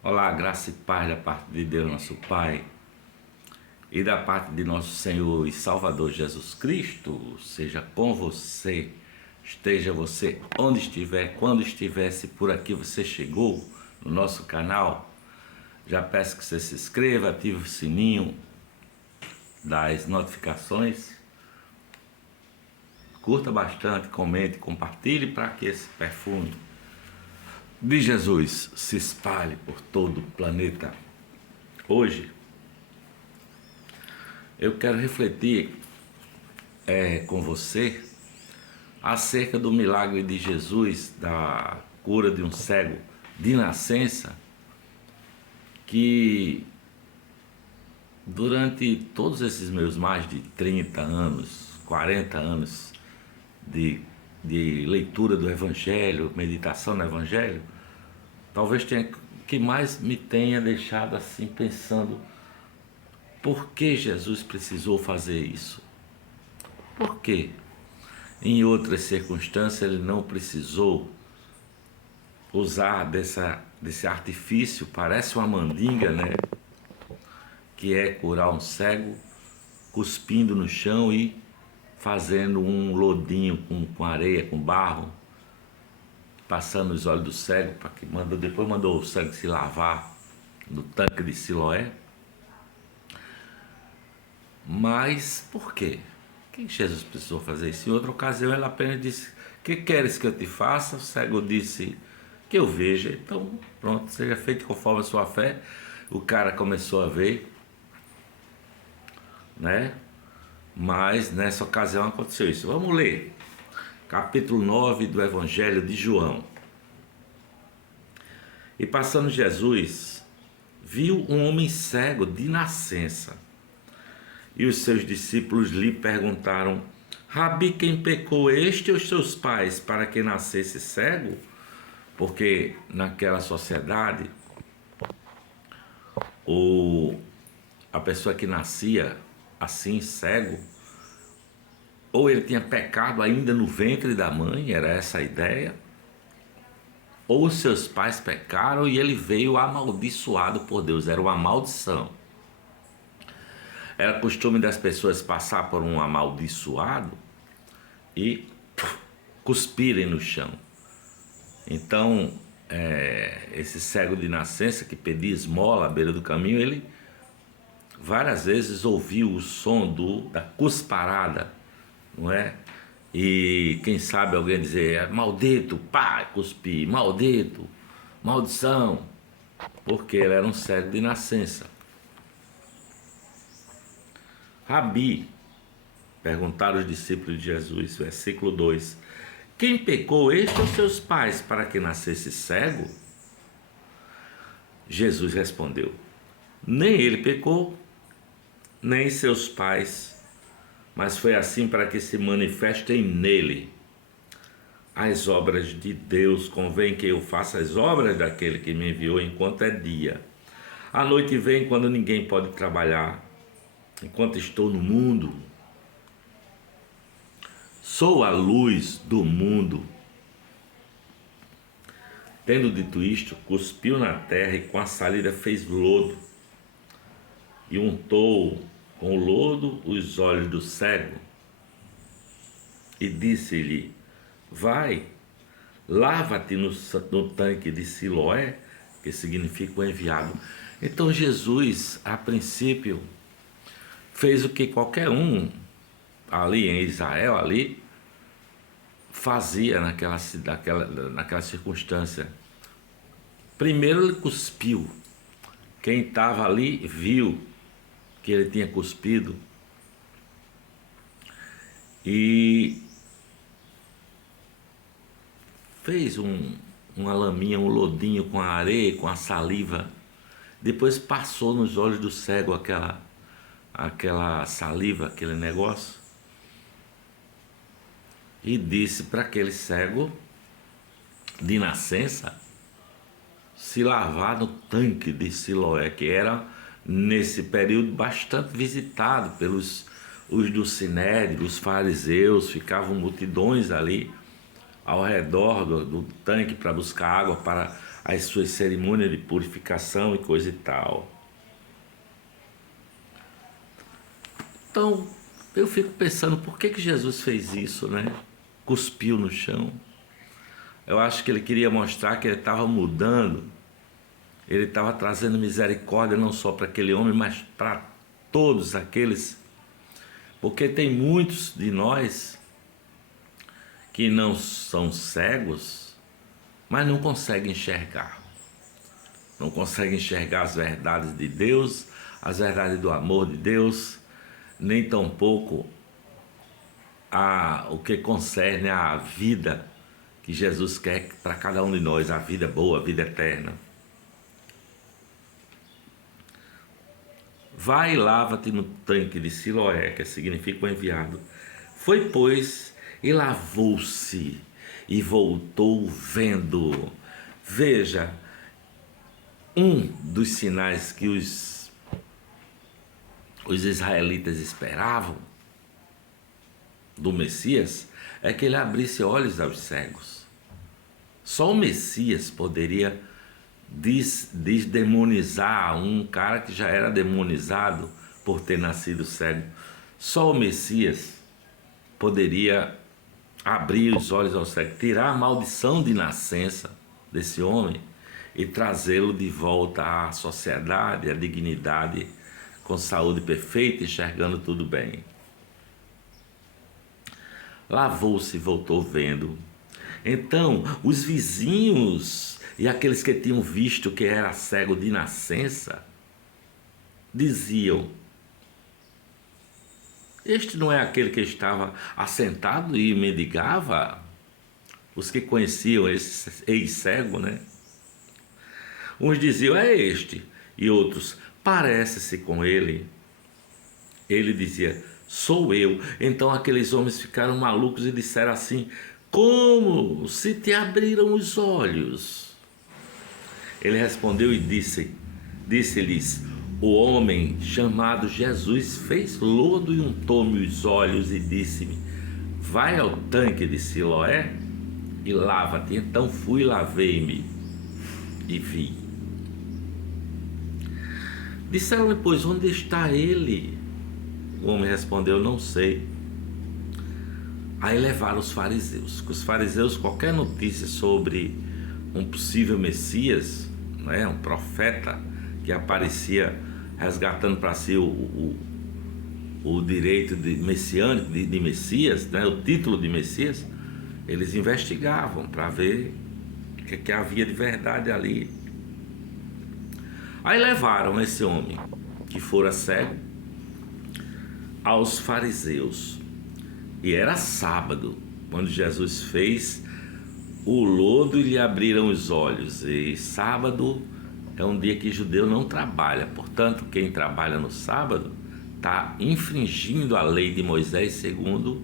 Olá, graça e paz da parte de Deus, nosso Pai, e da parte de nosso Senhor e Salvador Jesus Cristo, seja com você, esteja você onde estiver, quando estiver, se por aqui você chegou no nosso canal, já peço que você se inscreva, ative o sininho das notificações, curta bastante, comente, compartilhe para que esse perfume de Jesus se espalhe por todo o planeta. Hoje eu quero refletir com você acerca do milagre de Jesus, da cura de um cego de nascença, que durante todos esses meus mais de 30 anos, 40 anos de leitura do Evangelho, meditação no Evangelho, talvez tenha que mais me tenha deixado assim pensando: por que Jesus precisou fazer isso? Por quê? Em outras circunstâncias ele não precisou usar desse artifício, parece uma mandinga, né? Que é curar um cego, cuspindo no chão e fazendo um lodinho com areia, com barro, passando os olhos do cego, para que depois mandou o cego se lavar no tanque de Siloé. Mas por quê? Por que Jesus precisou fazer isso? Em outra ocasião ele apenas disse: que queres que eu te faça? O cego disse: que eu veja. Então pronto, seja feito conforme a sua fé. O cara começou a ver, né? Mas nessa ocasião aconteceu isso. Vamos ler capítulo 9 do Evangelho de João. E passando Jesus, viu um homem cego de nascença. E os seus discípulos lhe perguntaram: Rabi, quem pecou, este ou os seus pais, para que nascesse cego? Porque naquela sociedade, a pessoa que nascia assim, cego, ou ele tinha pecado ainda no ventre da mãe, era essa a ideia, ou seus pais pecaram e ele veio amaldiçoado por Deus, era uma maldição. Era costume das pessoas passar por um amaldiçoado e cuspirem no chão. Então, esse cego de nascença que pedia esmola à beira do caminho, ele várias vezes ouviu o som da cusparada, não é? E quem sabe alguém dizer: maldito, pá, cuspir, maldito, maldição, porque ele era um cego de nascença. Rabi, perguntaram os discípulos de Jesus, versículo 2: quem pecou, este ou seus pais, para que nascesse cego? Jesus respondeu: nem ele pecou, nem seus pais, mas foi assim para que se manifestem nele as obras de Deus. Convém que eu faça as obras daquele que me enviou enquanto é dia. A noite vem quando ninguém pode trabalhar. Enquanto estou no mundo, sou a luz do mundo. Tendo dito isto, cuspiu na terra e com a saliva fez lodo e untou com o lodo os olhos do cego e disse-lhe: vai, lava-te no tanque de Siloé, que significa o enviado. Então Jesus, a princípio, fez o que qualquer um ali em Israel fazia naquela circunstância. Primeiro ele cuspiu. Quem estava ali viu que ele tinha cuspido e fez uma laminha, um lodinho com a areia, com a saliva. Depois passou nos olhos do cego aquela saliva, aquele negócio, e disse para aquele cego de nascença se lavar no tanque de Siloé, que era nesse período bastante visitado pelos os do Sinédrio, os fariseus, ficavam multidões ali ao redor do tanque para buscar água para as suas cerimônias de purificação e coisa e tal. Então, eu fico pensando, por que Jesus fez isso, né? Cuspiu no chão. Eu acho que ele queria mostrar que ele estava mudando, ele estava trazendo misericórdia não só para aquele homem, mas para todos aqueles. Porque tem muitos de nós que não são cegos, mas não conseguem enxergar. Não conseguem enxergar as verdades de Deus, as verdades do amor de Deus, nem tampouco o que concerne à vida que Jesus quer para cada um de nós, a vida boa, a vida eterna. Vai e lava-te no tanque de Siloé, que significa o enviado. Foi, pois, e lavou-se e voltou vendo. Veja, um dos sinais que os israelitas esperavam do Messias é que ele abrisse olhos aos cegos. Só o Messias poderia desdemonizar um cara que já era demonizado por ter nascido cego. Só o Messias poderia abrir os olhos ao cego, tirar a maldição de nascença desse homem e trazê-lo de volta à sociedade, à dignidade, com saúde perfeita, enxergando tudo bem. Lavou-se e voltou vendo. Então, os vizinhos e aqueles que tinham visto que era cego de nascença, diziam: este não é aquele que estava assentado e mendigava? Os que conheciam esse ex-cego, né? Uns diziam: é este. E outros: parece-se com ele. Ele dizia: sou eu. Então aqueles homens ficaram malucos e disseram assim: como se te abriram os olhos? Ele respondeu e disse-lhes: o homem chamado Jesus fez lodo e untou-me os olhos e disse-me: vai ao tanque de Siloé e lava-te. Então fui e lavei-me e vi. Disseram-lhe, pois, onde está ele? O homem respondeu: não sei. Aí levaram os fariseus. Os fariseus, qualquer notícia sobre um possível Messias, né, um profeta que aparecia resgatando para si o direito de messiânico, de Messias, né, o título de Messias, eles investigavam para ver o que havia de verdade ali. Aí levaram esse homem, que fora cego, aos fariseus. E era sábado, quando Jesus fez o lodo e lhe abriram os olhos. E sábado é um dia que judeu não trabalha. Portanto, quem trabalha no sábado está infringindo a lei de Moisés, segundo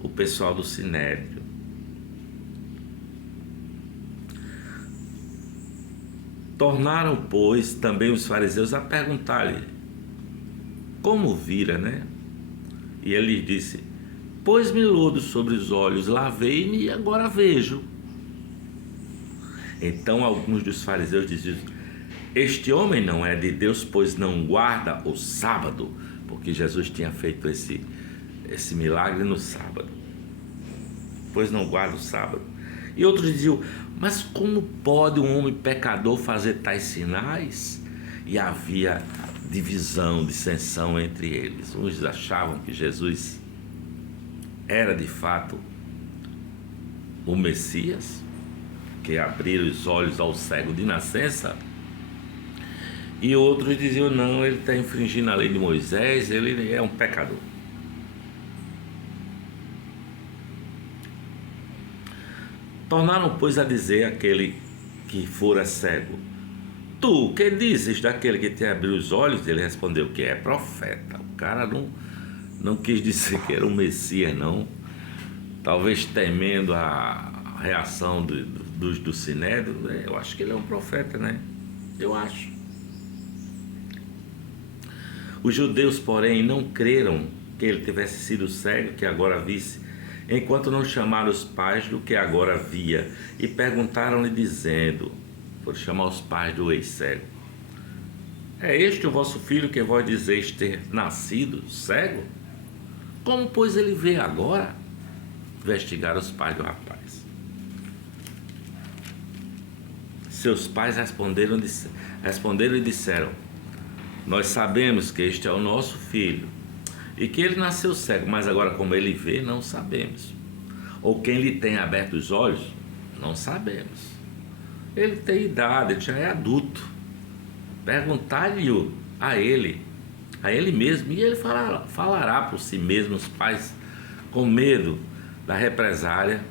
o pessoal do Sinédrio. Tornaram, pois, também os fariseus a perguntar-lhe como vira, né? E ele lhes disse: pôs-me lodo sobre os olhos, lavei-me e agora vejo. Então alguns dos fariseus diziam: este homem não é de Deus, pois não guarda o sábado, porque Jesus tinha feito esse milagre no sábado, pois não guarda o sábado. E outros diziam: mas como pode um homem pecador fazer tais sinais? E havia divisão, dissensão entre eles. Uns achavam que Jesus era de fato o Messias, que abriram os olhos ao cego de nascença, e outros diziam: não, ele está infringindo a lei de Moisés, ele é um pecador. Tornaram, pois, a dizer aquele que fora cego: tu, que dizes daquele que te abriu os olhos? Ele respondeu que é profeta. O cara não quis dizer que era um Messias, não. Talvez temendo a reação do Sinédrio. Eu acho que ele é um profeta, né? Eu acho. Os judeus, porém, não creram que ele tivesse sido cego, que agora visse, enquanto não chamaram os pais do que agora via, e perguntaram-lhe dizendo, por chamar os pais do ex-cego, é este o vosso filho que vós dizeis ter nascido cego? Como, pois, ele vê agora? Investigaram os pais do rapaz. Seus pais responderam e disseram, nós sabemos que este é o nosso filho, e que ele nasceu cego, mas agora como ele vê, não sabemos. Ou quem lhe tem aberto os olhos, não sabemos. Ele tem idade, ele já é adulto. Perguntai-lhe a ele mesmo, e ele falará por si mesmo. Os pais, com medo da represália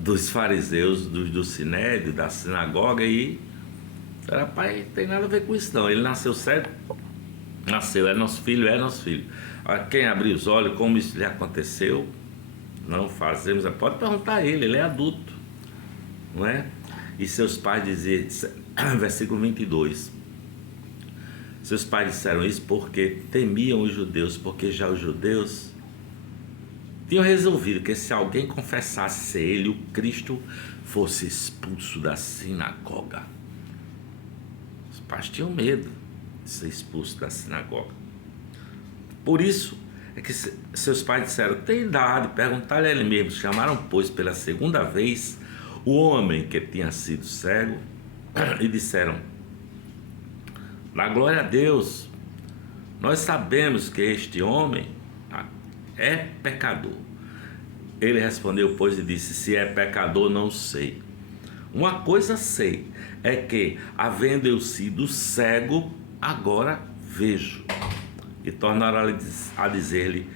dos fariseus, do sinédrio, da sinagoga, e rapaz, não tem nada a ver com isso não. Ele nasceu cego, nasceu, é nosso filho. Quem abriu os olhos, como isso lhe aconteceu, não fazemos. Pode perguntar a ele é adulto, não é? E seus pais diziam, versículo 22, seus pais disseram isso porque temiam os judeus, porque já os judeus tinham resolvido que se alguém confessasse ser ele o Cristo, fosse expulso da sinagoga. Os pais tinham medo de ser expulso da sinagoga. Por isso é que seus pais disseram, tem idade, perguntaram a ele mesmo. Chamaram, pois, pela segunda vez o homem que tinha sido cego e disseram, na glória a Deus, nós sabemos que este homem é pecador. Ele respondeu, pois, e disse, se é pecador, não sei. Uma coisa sei, é que, havendo eu sido cego, agora vejo. E tornaram a dizer-lhe,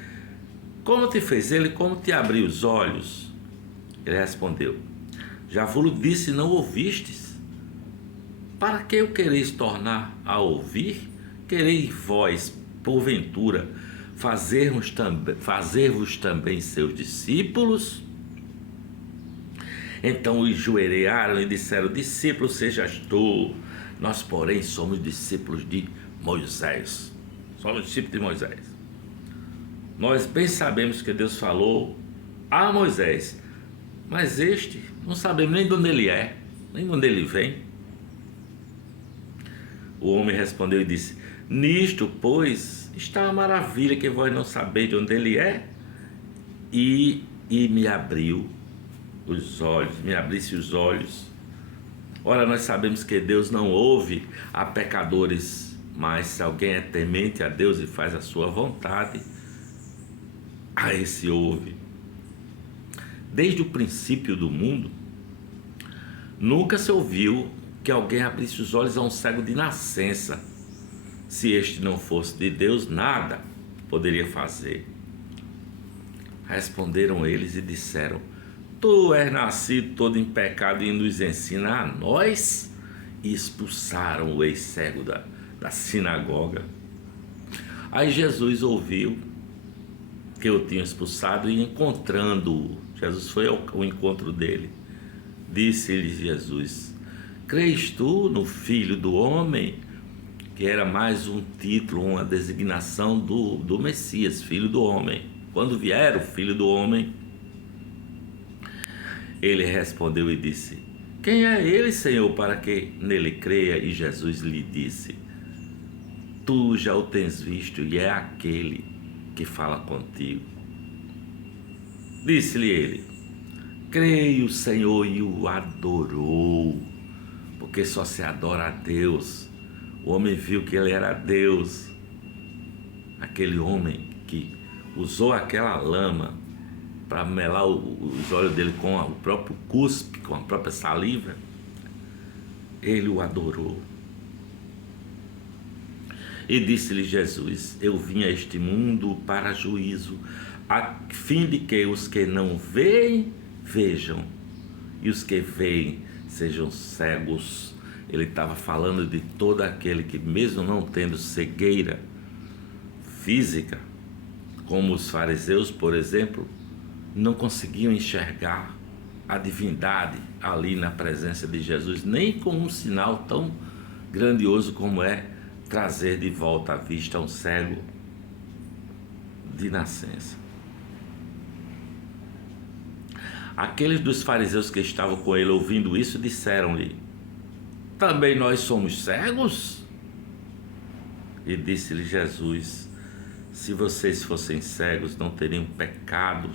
como te fez ele, como te abriu os olhos? Ele respondeu, já vos disse e não ouvistes? Para que o quereis tornar a ouvir? Quereis vós, porventura, fazer-vos também seus discípulos? Então os joelharam e disseram, discípulo sejas tu, nós porém somos discípulos de Moisés. Somos discípulos de Moisés. Nós bem sabemos que Deus falou a Moisés, mas este não sabemos nem de onde ele é, nem de onde ele vem. O homem respondeu e disse, nisto, pois, está a maravilha que vós não sabeis de onde ele é, e me abriu os olhos, me abrisse os olhos. Ora, nós sabemos que Deus não ouve a pecadores, mas se alguém é temente a Deus e faz a sua vontade, a esse ouve. Desde o princípio do mundo, nunca se ouviu que alguém abrisse os olhos a um cego de nascença. Se este não fosse de Deus, nada poderia fazer. Responderam eles e disseram, tu és nascido todo em pecado e nos ensina a nós? E expulsaram o ex-cego da sinagoga. Aí Jesus ouviu que o tinham expulsado e encontrando-o, Jesus foi ao encontro dele. Disse-lhe Jesus, crês tu no Filho do Homem? Que era mais um título, uma designação do Messias, Filho do Homem. Quando vier o Filho do Homem, ele respondeu e disse, quem é ele, Senhor, para que nele creia? E Jesus lhe disse, tu já o tens visto e é aquele que fala contigo. Disse-lhe ele, creio, Senhor, e o adorou, porque só se adora a Deus. O homem viu que ele era Deus. Aquele homem que usou aquela lama para melar os olhos dele com o próprio cuspe, com a própria saliva, ele o adorou. E disse-lhe Jesus, eu vim a este mundo para juízo, a fim de que os que não veem, vejam, e os que veem sejam cegos. Ele estava falando de todo aquele que, mesmo não tendo cegueira física, como os fariseus, por exemplo, não conseguiam enxergar a divindade ali na presença de Jesus, nem com um sinal tão grandioso como é trazer de volta à vista um cego de nascença. Aqueles dos fariseus que estavam com ele ouvindo isso disseram-lhe: também nós somos cegos? E disse-lhe Jesus: se vocês fossem cegos, não teriam pecado.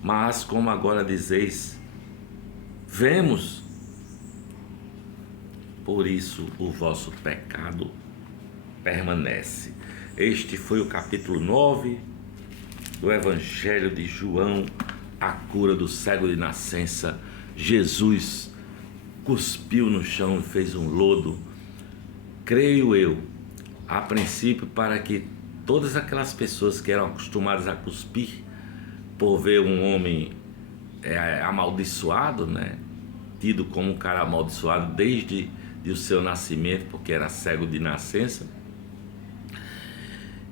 Mas como agora dizeis, vemos, por isso o vosso pecado permanece. Este foi o capítulo 9 do Evangelho de João, a cura do cego de nascença. Jesus cuspiu no chão e fez um lodo, creio eu, a princípio para que todas aquelas pessoas que eram acostumadas a cuspir por ver um homem amaldiçoado, né, tido como um cara amaldiçoado desde o seu nascimento, porque era cego de nascença,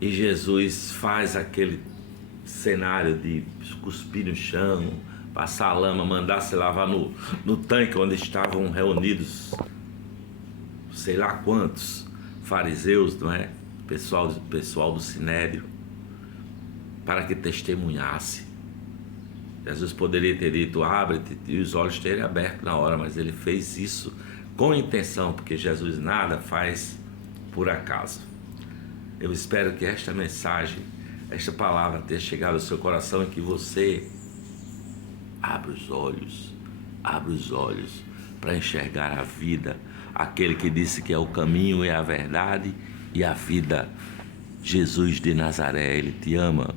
e Jesus faz aquele cenário de cuspir no chão, passar a lama, mandar se lavar no tanque onde estavam reunidos sei lá quantos fariseus, não é? Pessoal do Sinédrio, para que testemunhasse. Jesus poderia ter dito: abre-te, e os olhos teriam aberto na hora, mas ele fez isso com intenção, porque Jesus nada faz por acaso. Eu espero que esta mensagem, esta palavra tenha chegado ao seu coração e que você abra os olhos para enxergar a vida, aquele que disse que é o caminho, é a verdade e a vida, Jesus de Nazaré. Ele te ama.